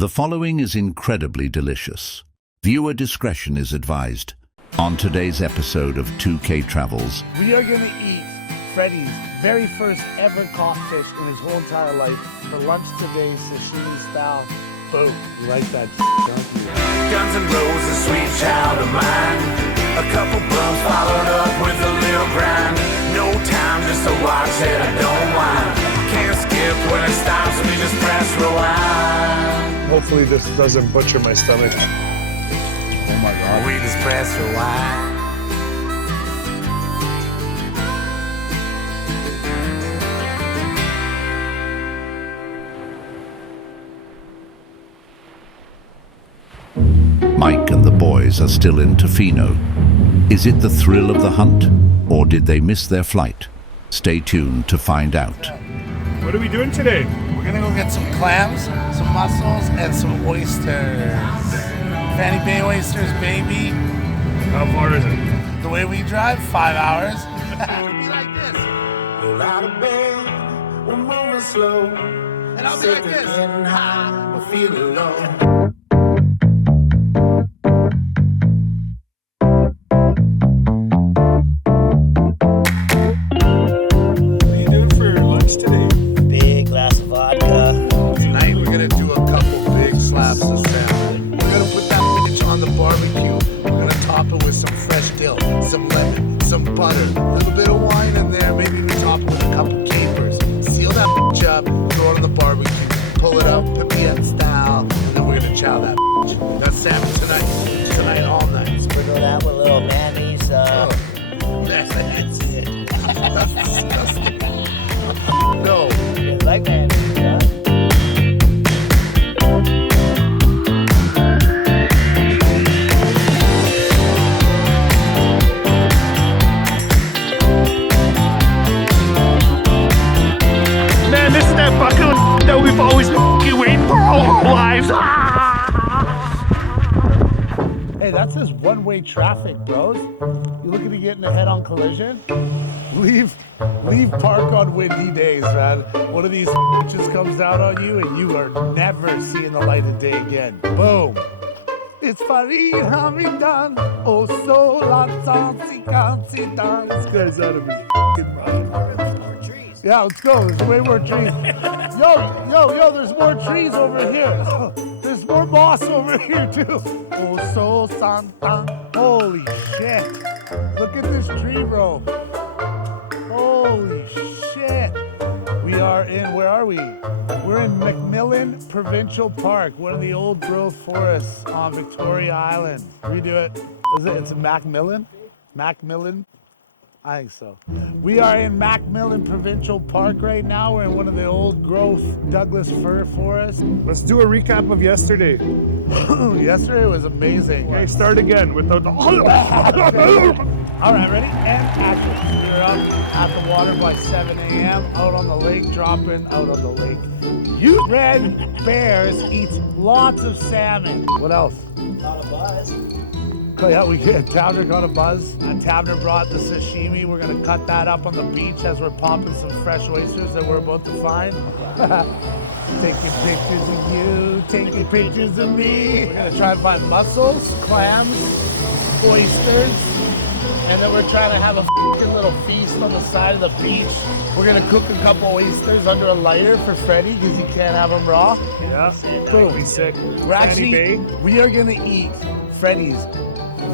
The following is incredibly delicious. Viewer discretion is advised. On today's episode of 2kTravels, we are going to eat Freddy's very first ever caught fish in his whole entire life for lunch today, sashimi style. Boom. You like that, don't you? Guns and roses, sweet child of mine. A couple bumps followed up with a little grind. No time just to watch it, I don't whine. Can't skip when it stops, we just press rewind. Hopefully this doesn't butcher my stomach. Oh my God. We just press rewind. Mike and the boys are still in Tofino. Is it the thrill of the hunt, or did they miss their flight? Stay tuned to find out. What are we doing today? We're going to go get some clams, some mussels, and some oysters. Fanny Bay oysters, baby. How far is it? The way we drive, 5 hours. It'll be like this. Roll out of bed, we're moving slow. And I'll be like this. Getting high, we're feeling low. Some lemon, some butter, a little bit of wine in there, maybe we top it with a couple capers. Seal that up, throw it on the barbecue, pull it up, pipette style, and then we're gonna chow that. That's salmon tonight all night. Sprinkle that with a little mayonnaise. That's it. That's disgusting. No. You like mayonnaise, yeah? That we've always been waiting for all our lives. Hey, that says one-way traffic, bros. You looking to get in a head-on collision? Leave park on windy days, man. One of these bitches comes down on you and you are never seeing the light of day again. Boom. It's Farid Hamidan. Oh, so lots of can't dance. This guy's out of his f***ing mind. Yeah, let's go. There's way more trees. Yo, there's more trees over here. There's more moss over here, too. Oh, so Santa. Holy shit. Look at this tree, bro. Holy shit. We are in, where are we? We're in McMillan Provincial Park, one of the old growth forests on Victoria Island. Redo it. Is it? It's a Macmillan? Macmillan? I think so. We are in Macmillan Provincial Park right now. We're in one of the old growth Douglas fir forests. Let's do a recap of yesterday. Yesterday was amazing. Okay, start again with the... All right, ready? And action. We were up at the water by 7 a.m. out on the lake, dropping out on the lake. You red bears eat lots of salmon. What else? Not a buzz. Oh, yeah, we get Tavner got a buzz. Tavner brought the sashimi. We're gonna cut that up on the beach as we're popping some fresh oysters that we're about to find. Taking pictures of you, taking pictures of me. We're gonna try and find mussels, clams, oysters, and then we're trying to have a f***ing little feast on the side of the beach. We're gonna cook a couple oysters under a lighter for Freddy because he can't have them raw. Yeah, Boom. be sick. We are gonna eat Freddy's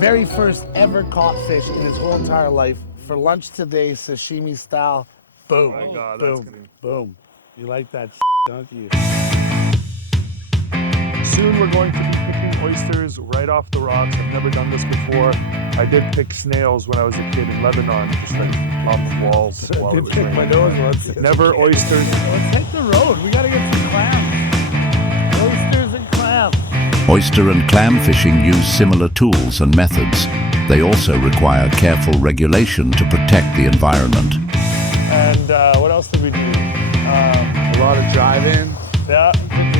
very first ever caught fish in his whole entire life for lunch today, sashimi style. Boom. Oh my God, that's boom. gonna... Boom. You like that, don't you? Soon we're going to be picking oysters right off the rocks. I've never done this before. I did pick snails when I was a kid in Lebanon, just like off walls while it was Pick my raining. nose once. Never oysters. Let's take the road. We gotta get some clams. Oysters and clams. Oyster and clam fishing use similar tools and methods. They also require careful regulation to protect the environment. And what else did we do? A lot of driving. Yeah. He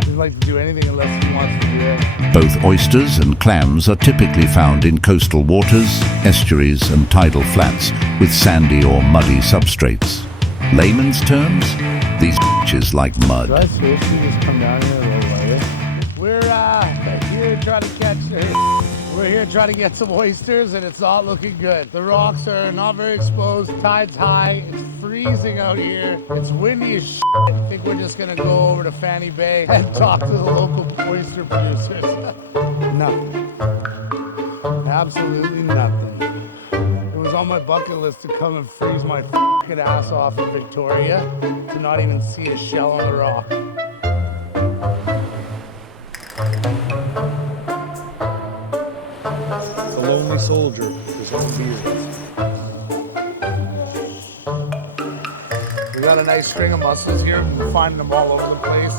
doesn't like to do anything unless he wants to do it. Both oysters and clams are typically found in coastal waters, estuaries and tidal flats with sandy or muddy substrates. Layman's terms, These bitches like mud. Did I seriously just come down here a little later? We're here trying to catch. We're here trying to get some oysters, and it's not looking good. The rocks are not very exposed. Tide's high. It's freezing out here. It's windy as shit. I think we're just gonna go over to Fanny Bay and talk to the local oyster producers. Nothing. Absolutely nothing. It was on my bucket list to come and freeze my fucking ass off in Victoria to not even see a shell on the rock. The lonely soldier is on beer. We got a nice string of mussels here. We're finding them all over the place.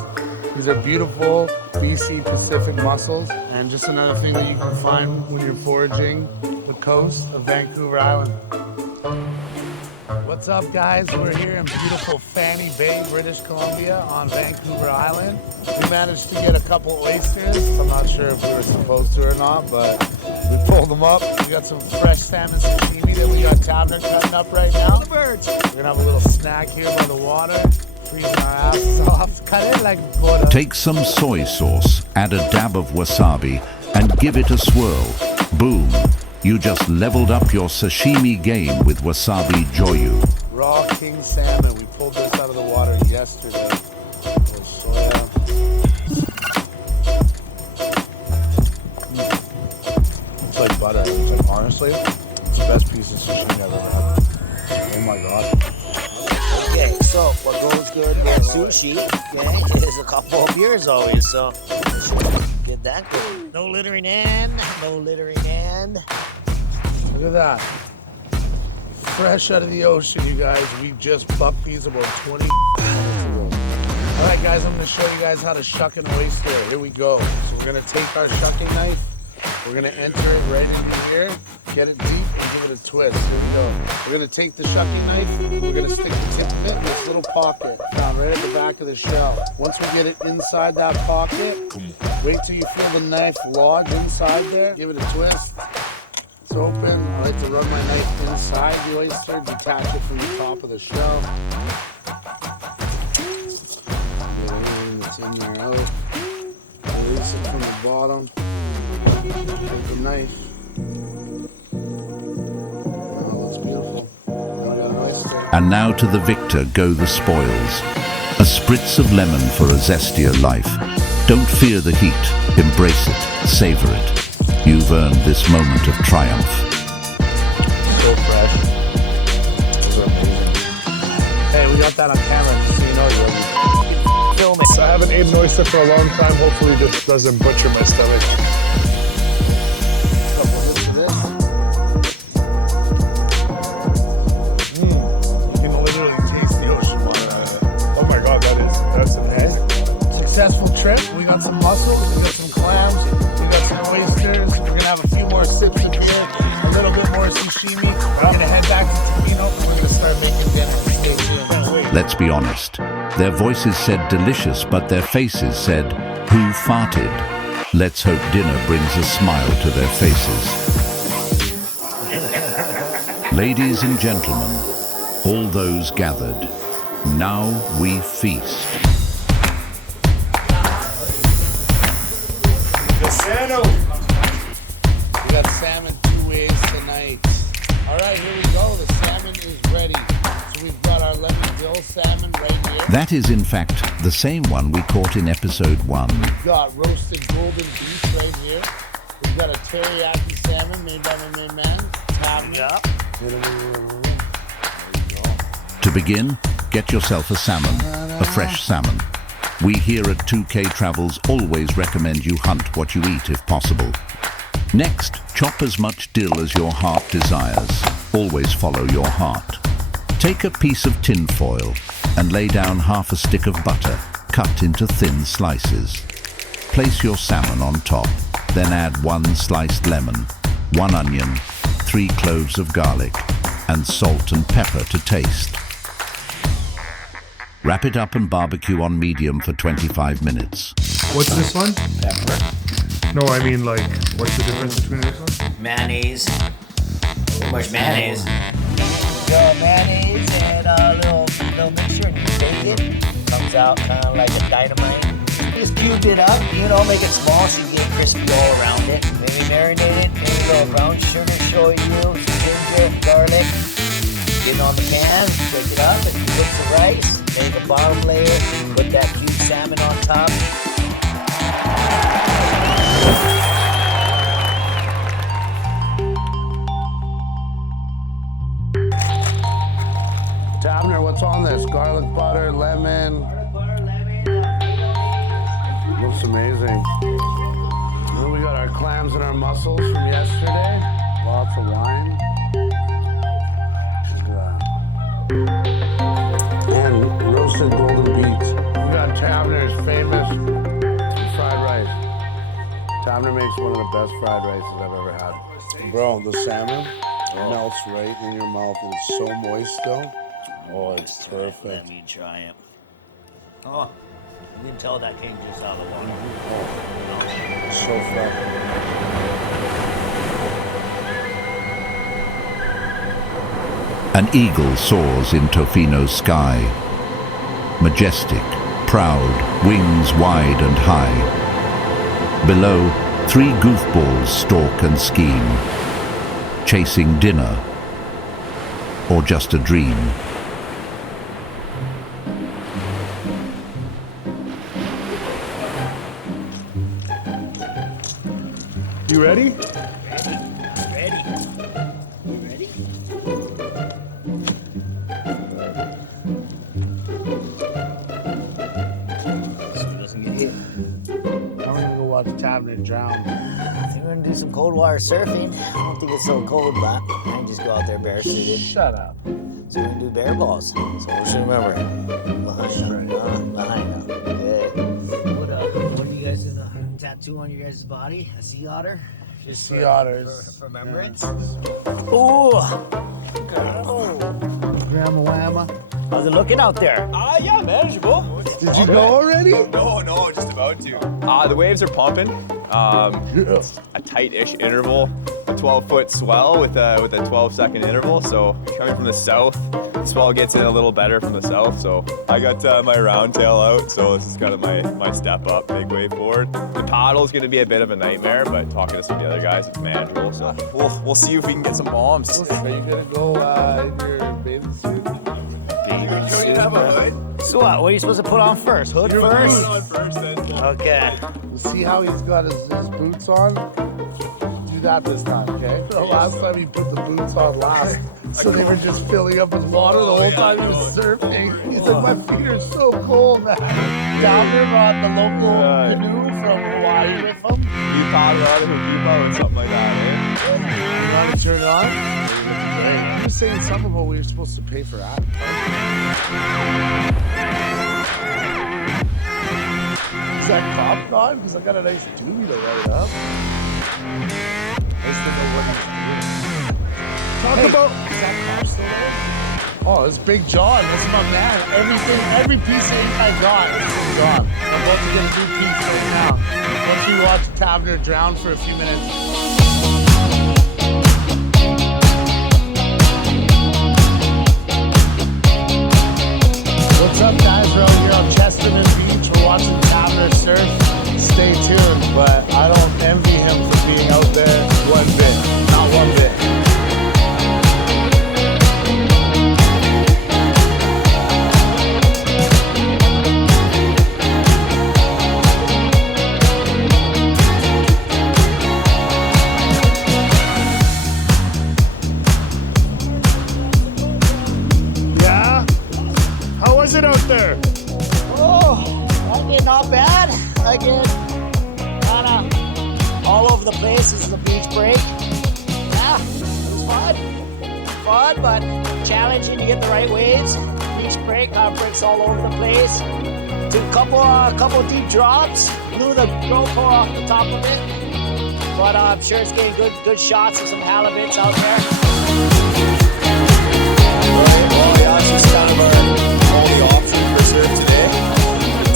These are beautiful BC Pacific mussels. And just another thing that you can find when you're foraging the coast of Vancouver Island. What's up, guys? We're here in beautiful Fanny Bay, British Columbia on Vancouver Island. We managed to get a couple oysters. I'm not sure if we were supposed to or not, but we pulled them up. We got some fresh salmon sashimi that we got Tavner cutting up right now. We're gonna have a little snack here by the water, freezing our asses off. Cut it like butter. Take some soy sauce, add a dab of wasabi, and give it a swirl. Boom! You just leveled up your sashimi game with wasabi joyu. Raw king salmon. We pulled this out of the water yesterday. Little soya. It's like butter. It's like, honestly, it's the best piece of sashimi I've ever had. Oh my god. Okay, so what goes good with sushi, okay, is a couple of beers always, so get that good. No littering in, no littering in. Look at that. Fresh out of the ocean, you guys. We just bucked these about 20 minutes ago. All right, guys, I'm going to show you guys how to shuck an oyster. Here we go. So we're going to take our shucking knife. We're going to enter it right into here, get it deep, and give it a twist. Here we go. We're going to take the shucking knife. We're going to stick the tip of it in this little pocket found right at the back of the shell. Once we get it inside that pocket, wait till you feel the knife lodge inside there. Give it a twist. It's open. I like to run my knife inside the oyster, detach it from the top of the shell. Get everything that's in there out. Release it from the bottom. Take the knife. Oh, looks beautiful. Now I got an oyster. And now to the victor go the spoils. A spritz of lemon for a zestier life. Don't fear the heat. Embrace it. Savor it. You've earned this moment of triumph. So fresh. Those are amazing. Hey, we got that on camera, so you know you're Film it. I haven't eaten oyster for a long time. Hopefully this doesn't butcher my stomach. You can literally taste the ocean water. Oh my god, that's amazing. Successful trip. We got some mussels, we got some clams, we got some oysters. We're gonna have a few more sips of beer, a little bit more sashimi. We're gonna head back to Tofino and we're gonna start making dinner. Stay tuned. Let's be honest. Their voices said delicious, but their faces said, who farted? Let's hope dinner brings a smile to their faces. Ladies and gentlemen, all those gathered, now we feast. We got salmon 2 ways tonight. All right, here we go. The salmon is ready. So we've got our lemon dill salmon right here. That is, in fact, the same one we caught in episode 1. We've got roasted golden beef right here. We've got a teriyaki salmon made by my main man, Tofino. Yeah. To begin, get yourself a salmon, a fresh salmon. We here at 2kTravels always recommend you hunt what you eat if possible. Next, chop as much dill as your heart desires. Always follow your heart. Take a piece of tin foil and lay down half a stick of butter, cut into thin slices. Place your salmon on top, then add 1 sliced lemon, 1 onion, 3 cloves of garlic, and salt and pepper to taste. Wrap it up and barbecue on medium for 25 minutes. What's this one? Pepper, No, I mean like, what's the difference between this one? mayonnaise. Too much mayonnaise. Mayonnaise and a little mixture and you bake it. comes out kind of like a dynamite. Just cubed it up, you know, make it small so you get crispy all around it. Maybe marinate it, maybe a little brown sugar, shoyu, some ginger, garlic. Get it on the pan, break it up, and cook the rice. Make a bottom layer, put that cubed salmon on top. Abner, what's on this? Garlic butter, lemon. Garlic butter, lemon, Looks amazing. Then we got our clams and our mussels from yesterday. Lots of wine. Look at that. And roasted golden beets. We got Tavner's famous fried rice. Tavner makes one of the best fried rices I've ever had. Bro, the salmon melts right in your mouth and it's so moist still. Oh, it's perfect. Let me try it. Oh, you can tell that came just out of the water. It's so fresh. An eagle soars in Tofino's sky. Majestic, proud, wings wide and high. Below, 3 goofballs stalk and scheme, chasing dinner or just a dream. You ready? Ready. You ready? So it doesn't get hit. I'm gonna go watch Tavner drown. I think we're gonna do some cold water surfing. I don't think it's so cold, but I can just go out there barefooted. Shut up. So we're gonna do bear balls. So we should remember. Behind them. Good. What do you guys do? The tattoo on your guys' body? A sea otter? Just Sea otters. For remembrance? Ooh! Grandma Whamma. How's it looking out there? Yeah, manageable. Did you go already? No, just about to. The waves are pumping. It's a tight-ish interval, a 12-foot swell with a 12-second interval. So coming from the south, the swell gets in a little better from the south. So I got my round tail out. So this is kind of my step up, big wave forward. The paddle's going to be a bit of a nightmare, but talking to some of the other guys, it's manageable. So we'll see if we can get some bombs. Are you gonna go in your bathing suit? So what are you supposed to put on first? Hood first? On first, then. Okay. See how he's got his boots on? Do that this time, okay? The last time he put the boots on last. So they were just filling up with water the whole time he was surfing. He's like, my feet are so cold, man. Down there brought the local canoe from Hawaii with him. You paddle out of a depot or something like that, You want to turn it on? You were saying something about we were supposed to pay for that. Is that cop gone? Because I got a nice doobie to write up. Nice to know what he's doing. Talk about. Is that cop still there? Oh, it's Big John. That's my man. Every piece of ink I got is Big John. I'm about to get a new piece right now. Once we watch Tavner drown for a few minutes. What's up, guys? We're out here on Chesterman Beach. We're watching Tavner surf. Stay tuned, but I don't envy him for being out there one bit. Not one bit. Yeah? How was it out there? Oh, I get not bad. I get kind of all over the place. This is a beach break. Yeah, it was fun. Fun, but challenging to get the right waves. Beach break, breaks all over the place. Took a couple deep drops. Blew the GoPro off the top of it. But I'm sure it's getting good shots of some halibuts out there. Right, well, yeah, it's just kind of our only option for surf today.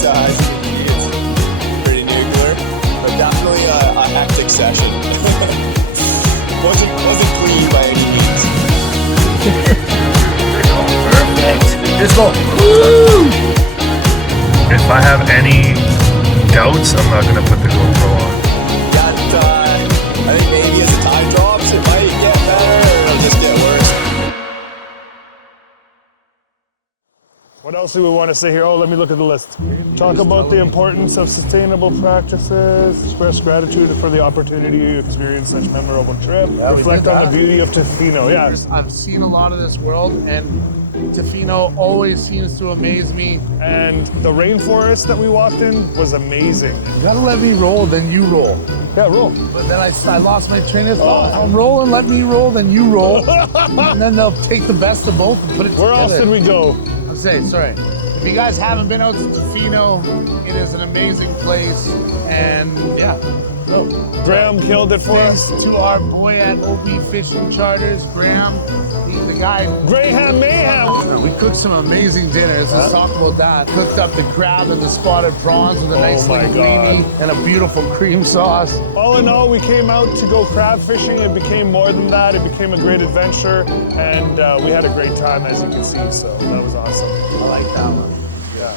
But I think it's pretty nuclear, but definitely a hectic session. wasn't clean by any means. Perfect. Let's go. Woo! If I have any doubts, I'm not gonna put the GoPro on. I think maybe as the time drops, it might get better or it'll just get worse. What else do we want to say here? Oh, let me look at the list. Talk about the importance of sustainable practices, express gratitude for the opportunity to experience such memorable trip, reflect on the beauty of Tofino. Yeah. I've seen a lot of this world, and Tofino always seems to amaze me. And the rainforest that we walked in was amazing. You gotta let me roll, then you roll. Yeah, roll. But then I lost my train of thought. I'm rolling, let me roll, then you roll. And then they'll take the best of both and put it together. Where else did we go? Sorry. If you guys haven't been out to Tofino, it is an amazing place. And yeah. Graham killed it for us. Thanks to our boy at OB Fishing Charters, Graham, the guy. Graham Mayhem. We cooked some amazing dinners. Let's talk about that. Cooked up the crab and the spotted prawns with a nice linguine and a beautiful cream sauce. All in all, we came out to go crab fishing. It became more than that. It became a great adventure, and we had a great time, as you can see. So that was awesome. I like that one. Yeah.